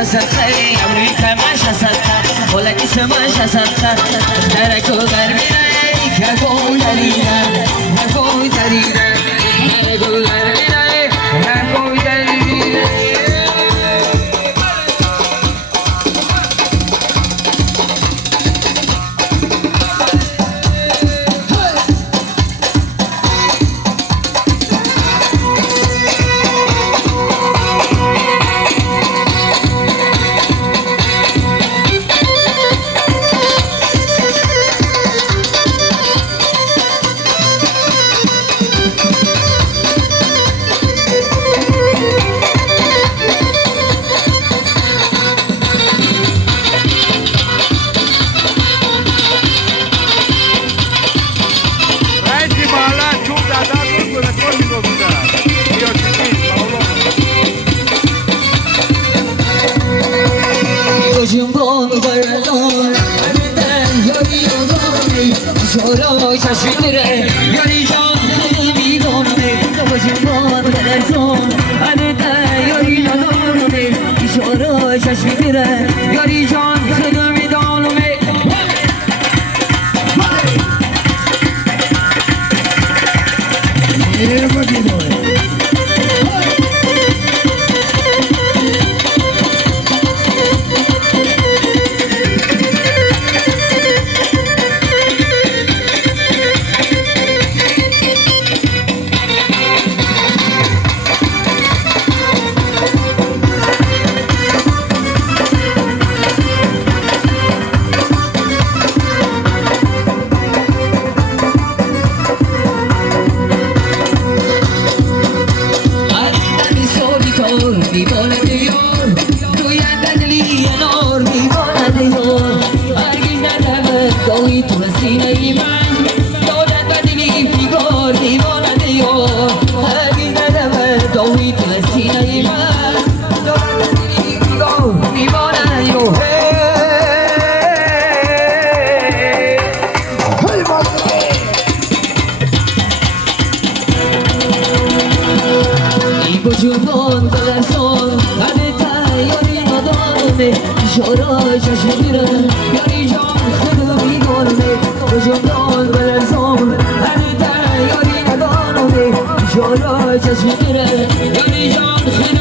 تماشا سخري عمري تماشا سخر ولا تسماشا سخر دركو غربي رايك هكو دليلا هكو دليلا دركو غربي رايك هكو دليلا شورای چشم دره یاری جان میدونه وجبان درزون انت یاری ندونه شورای چشم دره یاری جان خدا میدونه شورای چشم میره یاری جان خدا میدونه وجودان بلرزون هر یاری ندانونه شورای چشم میره یاری جان خدا